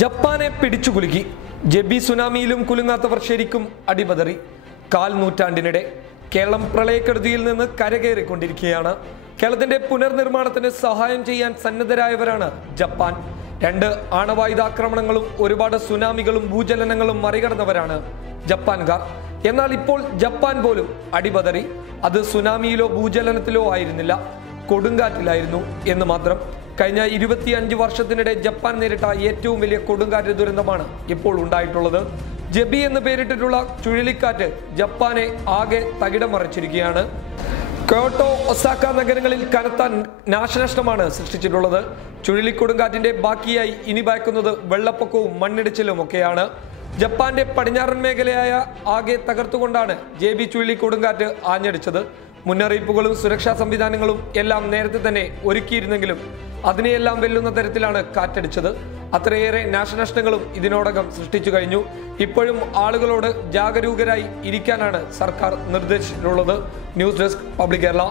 ജപ്പാനെ പിടിച്ചുകുലുക്കി ജബി സുനാമിയിലും കുലുങ്ങാത്തവർ ശരിക്കും അടിപതറി. കാൽ നൂറ്റാണ്ടിനിടെ കേരളം പ്രളയക്കെടുതിയിൽ നിന്ന് കരകയറിക്കൊണ്ടിരിക്കുകയാണ്. കേരളത്തിന്റെ പുനർനിർമ്മാണത്തിന് സഹായം ചെയ്യാൻ സന്നദ്ധരായവരാണ് ജപ്പാൻ. രണ്ട് ആണവായുധാക്രമണങ്ങളും ഒരുപാട് സുനാമികളും ഭൂചലനങ്ങളും മറികടന്നവരാണ് ജപ്പാൻകാർ. എന്നാൽ ഇപ്പോൾ ജപ്പാൻ പോലും അടിപതറി. അത് സുനാമിയിലോ ഭൂചലനത്തിലോ ആയിരുന്നില്ല. കൊടുങ്കാറ്റിലായിരുന്നു എന്ന് മാത്രം കഴിഞ്ഞ ഇരുപത്തിയഞ്ച് വർഷത്തിനിടെ ജപ്പാൻ നേരിട്ട ഏറ്റവും വലിയ കൊടുങ്കാറ്റ് ദുരന്തമാണ് ഇപ്പോൾ ഉണ്ടായിട്ടുള്ളത്. ജബി എന്ന് പേരിട്ടിട്ടുള്ള ചുഴലിക്കാറ്റ് ജപ്പാനെ ആകെ തകിടം മറിച്ചിരിക്കുകയാണ്. ക്യോട്ടോ ഒസാക്ക നഗരങ്ങളിൽ കനത്ത നാശനഷ്ടമാണ് സൃഷ്ടിച്ചിട്ടുള്ളത്. ചുഴലിക്കൊടുങ്കാറ്റിന്റെ ബാക്കിയായി ഇനി ഭയക്കുന്നത് വെള്ളപ്പൊക്കവും മണ്ണിടിച്ചിലും ഒക്കെയാണ്. ജപ്പാന്റെ പടിഞ്ഞാറൻ മേഖലയായ ആകെ തകർത്തുകൊണ്ടാണ് ജെ ബി ചുഴലിക്കൊടുങ്കാറ്റ് ആഞ്ഞടിച്ചത്. മുന്നറിയിപ്പുകളും സുരക്ഷാ സംവിധാനങ്ങളും എല്ലാം നേരത്തെ തന്നെ ഒരുക്കിയിരുന്നെങ്കിലും അതിനെയെല്ലാം വെല്ലുന്ന തരത്തിലാണ് കാറ്റടിച്ചത്. അത്രയേറെ നാശനഷ്ടങ്ങളും ഇതിനോടകം സൃഷ്ടിച്ചു കഴിഞ്ഞു. ഇപ്പോഴും ആളുകളോട് ജാഗരൂകരായി ഇരിക്കാനാണ് സർക്കാർ നിർദ്ദേശിച്ചിട്ടുള്ളത്. News desk public Kerala.